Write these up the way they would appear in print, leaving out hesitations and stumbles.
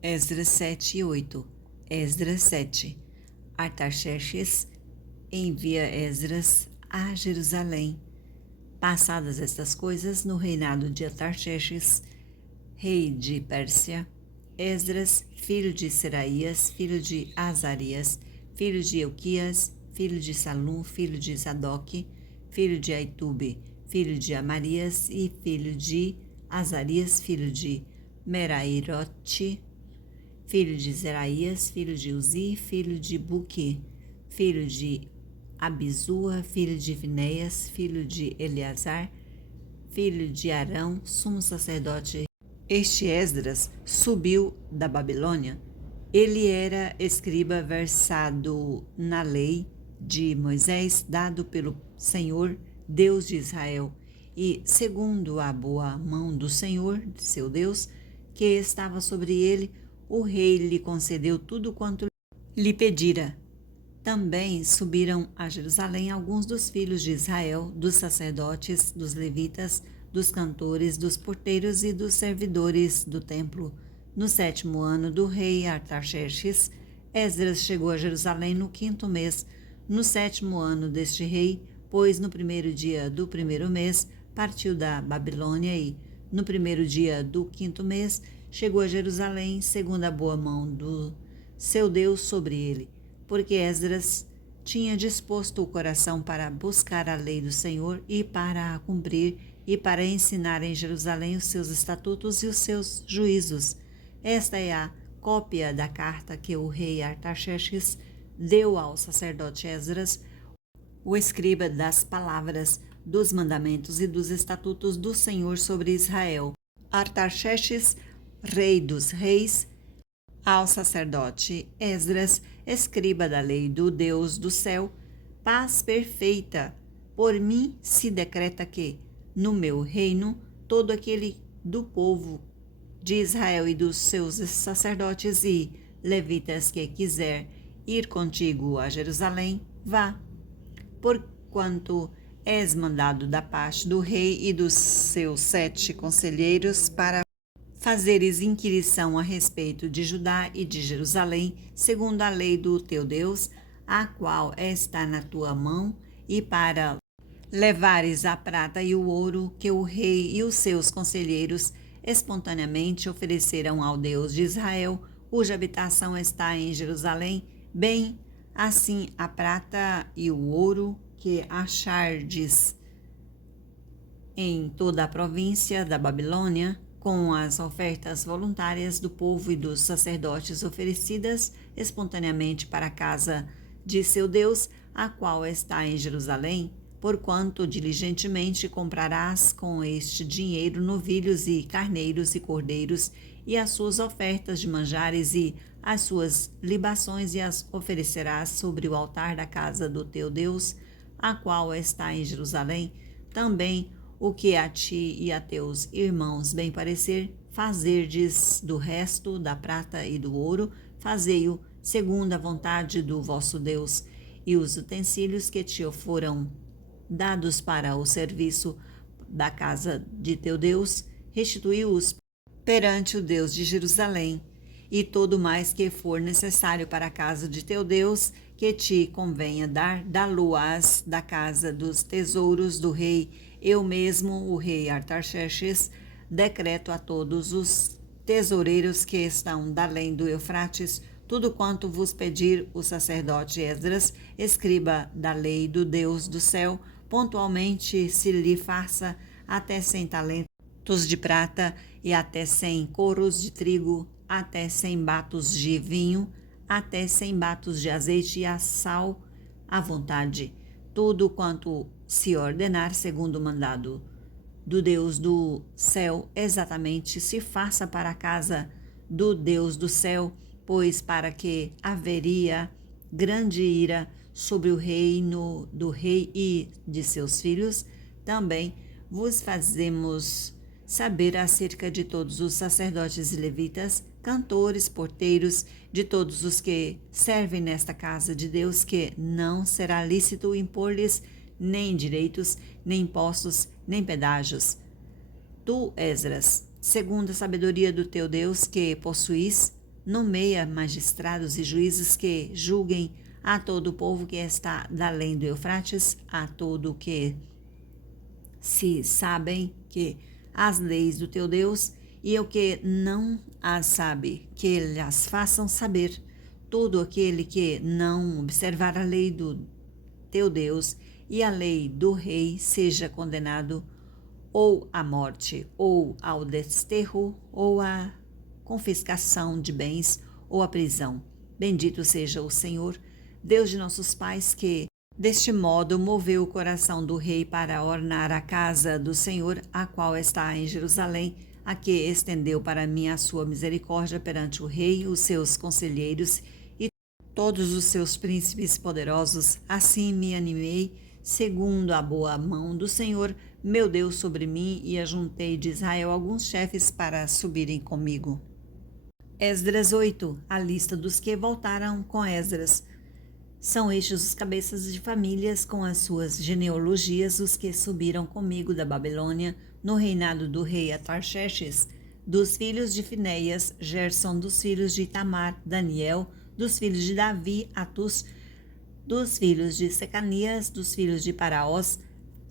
Esdras 7 e 8. Esdras 7. Artaxerxes envia Esdras a Jerusalém. Passadas estas coisas, no reinado de Artaxerxes, rei de Pérsia, Esdras, filho de Seraías, filho de Azarias, filho de Euquias, filho de Salum, filho de Sadoque, filho de Aitube, filho de Amarias e filho de Azarias, filho de Merairote, filho de Zeraías, filho de Uzi, filho de Buque, filho de Abizua, filho de Finéias, filho de Eleazar, filho de Arão, sumo sacerdote. Este Esdras subiu da Babilônia. Ele era escriba versado na lei de Moisés, dado pelo Senhor, Deus de Israel, e, segundo a boa mão do Senhor, seu Deus, que estava sobre ele, o rei lhe concedeu tudo quanto lhe pedira. Também subiram a Jerusalém alguns dos filhos de Israel, dos sacerdotes, dos levitas, dos cantores, dos porteiros e dos servidores do templo. No 7º ano do rei Artaxerxes, Esdras chegou a Jerusalém no 5º mês, no 7º ano deste rei, pois no 1º dia do 1º mês partiu da Babilônia e, no 1º dia do 5º mês, chegou a Jerusalém, segundo a boa mão do seu Deus sobre ele, porque Esdras tinha disposto o coração para buscar a lei do Senhor e para a cumprir e para ensinar em Jerusalém os seus estatutos e os seus juízos. Esta é a cópia da carta que o rei Artaxerxes deu ao sacerdote Esdras, o escriba das palavras, dos mandamentos e dos estatutos do Senhor sobre Israel. Artaxerxes, rei dos reis, ao sacerdote Esdras, escriba da lei do Deus do céu, paz perfeita. Por mim se decreta que, no meu reino, todo aquele do povo de Israel e dos seus sacerdotes e levitas que quiser ir contigo a Jerusalém, vá. Porquanto és mandado da parte do rei e dos seus 7 conselheiros para fazeres inquirição a respeito de Judá e de Jerusalém, segundo a lei do teu Deus, a qual está na tua mão, e para levares a prata e o ouro que o rei e os seus conselheiros espontaneamente ofereceram ao Deus de Israel, cuja habitação está em Jerusalém, bem assim a prata e o ouro que achardes em toda a província da Babilônia, com as ofertas voluntárias do povo e dos sacerdotes oferecidas espontaneamente para a casa de seu Deus, a qual está em Jerusalém, porquanto diligentemente comprarás com este dinheiro novilhos e carneiros e cordeiros, e as suas ofertas de manjares e as suas libações, e as oferecerás sobre o altar da casa do teu Deus, a qual está em Jerusalém. Também o que a ti e a teus irmãos bem parecer, fazerdes do resto da prata e do ouro, fazei-o segundo a vontade do vosso Deus, e os utensílios que te foram dados para o serviço da casa de teu Deus, restitui-os perante o Deus de Jerusalém, e todo mais que for necessário para a casa de teu Deus, que te convenha dar, dá-lo-ás da casa dos tesouros do rei. Eu mesmo, o rei Artaxerxes, decreto a todos os tesoureiros que estão da além do Eufrates, tudo quanto vos pedir o sacerdote Esdras, escriba da lei do Deus do céu, pontualmente se lhe faça até 100 talentos de prata e até 100 coros de trigo, até 100 batos de vinho, até 100 batos de azeite e a sal à vontade. Tudo quanto se ordenar segundo o mandado do Deus do céu, exatamente se faça para a casa do Deus do céu, pois para que haveria grande ira sobre o reino do rei e de seus filhos, também vos fazemos saber acerca de todos os sacerdotes e levitas, cantores, porteiros, de todos os que servem nesta casa de Deus, que não será lícito impor-lhes nem direitos, nem impostos, nem pedágios. Tu, Esdras, segundo a sabedoria do teu Deus que possuís, nomeia magistrados e juízes que julguem a todo o povo que está da além do Eufrates, a todo o que se sabem que as leis do teu Deus, e o que não as sabe, que ele as façam saber. Todo aquele que não observar a lei do teu Deus e a lei do rei seja condenado ou à morte, ou ao desterro, ou à confiscação de bens, ou à prisão. Bendito seja o Senhor, Deus de nossos pais, que deste modo moveu o coração do rei para ornar a casa do Senhor, a qual está em Jerusalém, a que estendeu para mim a sua misericórdia perante o rei, os seus conselheiros e todos os seus príncipes poderosos. Assim me animei, segundo a boa mão do Senhor, meu Deus, sobre mim, e ajuntei de Israel alguns chefes para subirem comigo. Esdras 8. A lista dos que voltaram com Esdras. São estes os cabeças de famílias com as suas genealogias, os que subiram comigo da Babilônia, no reinado do rei Atarxerxes, dos filhos de Finéias, Gerson, dos filhos de Itamar, Daniel, dos filhos de Davi, Atus, dos filhos de Secanias, dos filhos de Paraós,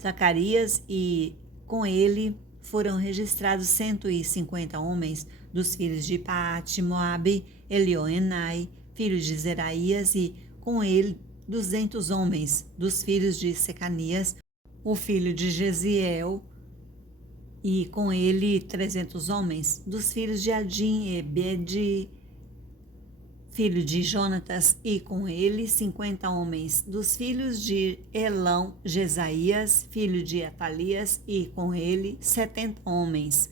Zacarias, e com ele foram registrados 150 homens, dos filhos de Paate, Moabe, Elioenai, filho de Zeraías, e com ele 200 homens, dos filhos de Secanias, o filho de Jeziel, e com ele 300 homens, dos filhos de Adim, Ebed, filho de Jonatas, e com ele 50 homens, dos filhos de Elão, Jesaías, filho de Atalias, e com ele 70 homens,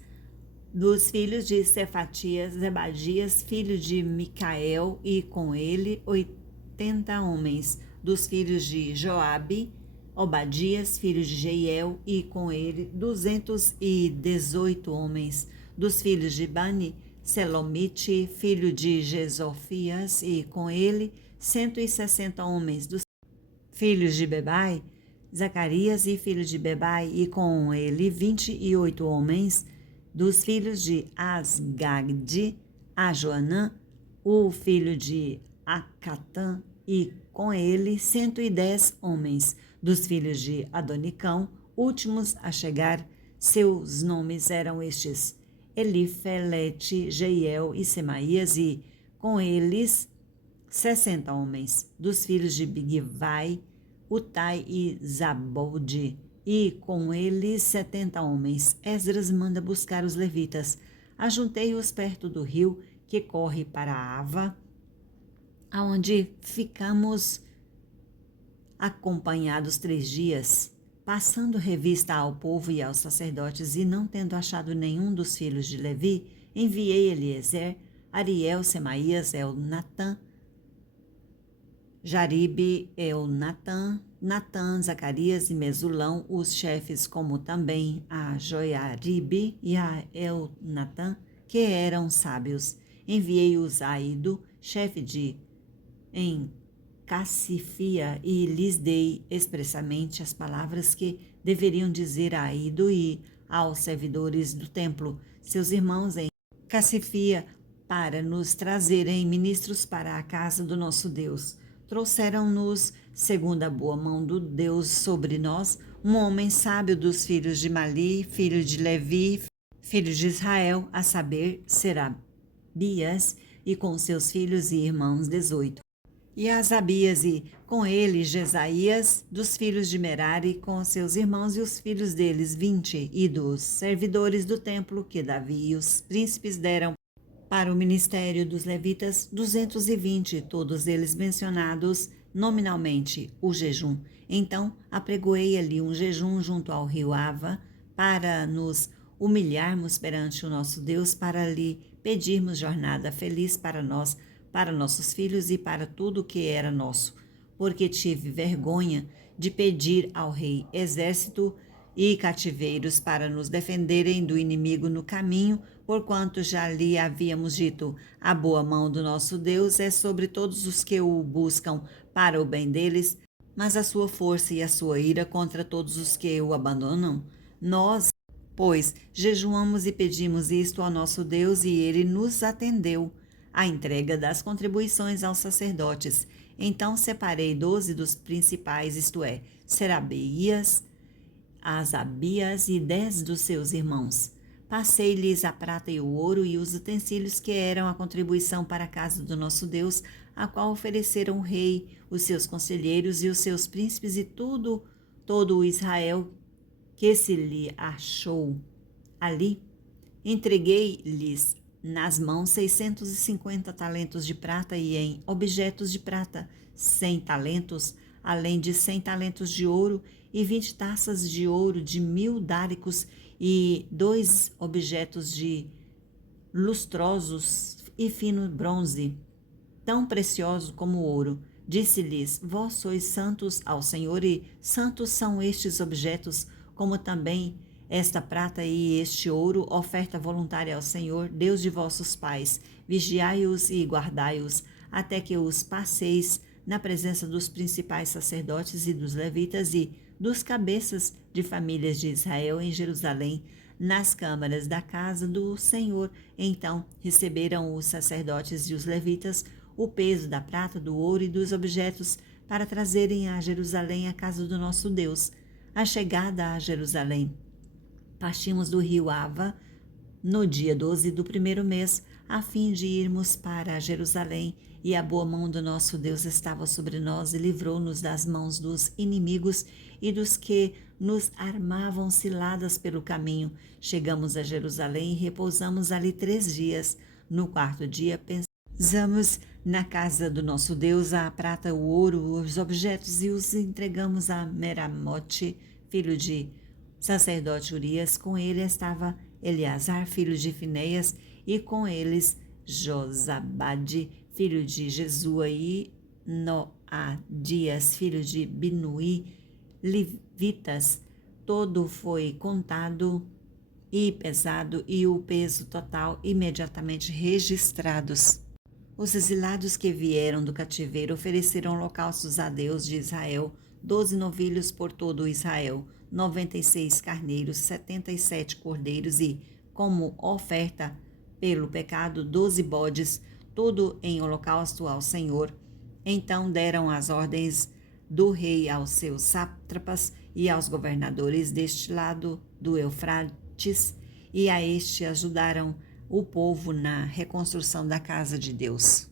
dos filhos de Cefatias, Zebadias, filho de Micael, e com ele 80 homens, dos filhos de Joabe, Obadias, filho de Jeiel, e com ele 218 homens, dos filhos de Bani, Selomite, filho de Jesofias, e com ele 160 homens, dos filhos de Bebai, Zacarias, e filho de Bebai, e com ele 28 homens, dos filhos de Asgad, a Joanã, o filho de Acatã, e com ele 110 homens, dos filhos de Adonicão, últimos a chegar. Seus nomes eram estes: Elifelete, Jeiel e Semaías, e com eles 60 homens, dos filhos de Bigvai, Utai e Zabode, e com eles 70 homens. Esdras manda buscar os levitas. Ajuntei-os perto do rio que corre para a Ava, aonde ficamos acompanhados 3 dias, passando revista ao povo e aos sacerdotes, e não tendo achado nenhum dos filhos de Levi, enviei Eliezer, Ariel, Semaías, Elnatã, Jaribe, Elnatã, Natã, Zacarias e Mesulão, os chefes, como também a Joiaribe e a Elnatã, que eram sábios. Enviei-os a Ido, chefe de em Cassifia, e lhes dei expressamente as palavras que deveriam dizer a Ido e aos servidores do templo, seus irmãos em Cassifia, para nos trazerem ministros para a casa do nosso Deus. Trouxeram-nos, segundo a boa mão do Deus sobre nós, um homem sábio dos filhos de Mali, filho de Levi, filho de Israel, a saber, Serabias, e com seus filhos e irmãos 18. E Asabias, e com ele Jesaías, dos filhos de Merari, com seus irmãos e os filhos deles 20, e dos servidores do templo que Davi e os príncipes deram para o ministério dos levitas 220, todos eles mencionados nominalmente, o jejum. Então apregoei ali um jejum junto ao rio Ava, para nos humilharmos perante o nosso Deus, para lhe pedirmos jornada feliz para nós, para nossos filhos e para tudo que era nosso, porque tive vergonha de pedir ao rei exército e cativeiros para nos defenderem do inimigo no caminho, porquanto já lhe havíamos dito: a boa mão do nosso Deus é sobre todos os que o buscam para o bem deles, mas a sua força e a sua ira contra todos os que o abandonam. Nós, pois, jejuamos e pedimos isto ao nosso Deus, e ele nos atendeu. a entrega das contribuições aos sacerdotes. Então separei 12 dos principais, isto é, Serabias, Asabias e 10 dos seus irmãos. Passei-lhes a prata e o ouro e os utensílios que eram a contribuição para a casa do nosso Deus, a qual ofereceram o rei, os seus conselheiros e os seus príncipes e todo o Israel que se lhe achou ali. Entreguei-lhes nas mãos 650 talentos de prata e em objetos de prata 100 talentos, além de 100 talentos de ouro e 20 taças de ouro de 1000 dáricos e 2 objetos de lustrosos e fino bronze, tão precioso como o ouro. Disse-lhes: Vós sois santos ao Senhor, e santos são estes objetos, como também esta prata e este ouro, oferta voluntária ao Senhor, Deus de vossos pais. Vigiai-os e guardai-os, até que os passeis na presença dos principais sacerdotes e dos levitas e dos cabeças de famílias de Israel em Jerusalém, nas câmaras da casa do Senhor. Então receberam os sacerdotes e os levitas o peso da prata, do ouro e dos objetos para trazerem a Jerusalém a casa do nosso Deus. A chegada a Jerusalém. Partimos do rio Ava no dia 12 do primeiro mês, a fim de irmos para Jerusalém, e a boa mão do nosso Deus estava sobre nós e livrou-nos das mãos dos inimigos e dos que nos armavam ciladas pelo caminho. Chegamos a Jerusalém e repousamos ali 3 dias. No 4º dia, pesamos na casa do nosso Deus a prata, o ouro, os objetos e os entregamos a Meramote, filho de sacerdote Urias. Com ele estava Eleazar, filho de Fineias, e com eles Josabade, filho de Jesua, e Noadias, filho de Binuí, levitas. Todo foi contado e pesado, e o peso total imediatamente registrados. Os exilados que vieram do cativeiro ofereceram holocaustos a Deus de Israel, 12 novilhos por todo o Israel, 96 carneiros, 77 cordeiros e, como oferta pelo pecado, 12 bodes, tudo em holocausto ao Senhor. Então deram as ordens do rei aos seus sátrapas e aos governadores deste lado do Eufrates, e a este ajudaram o povo na reconstrução da casa de Deus.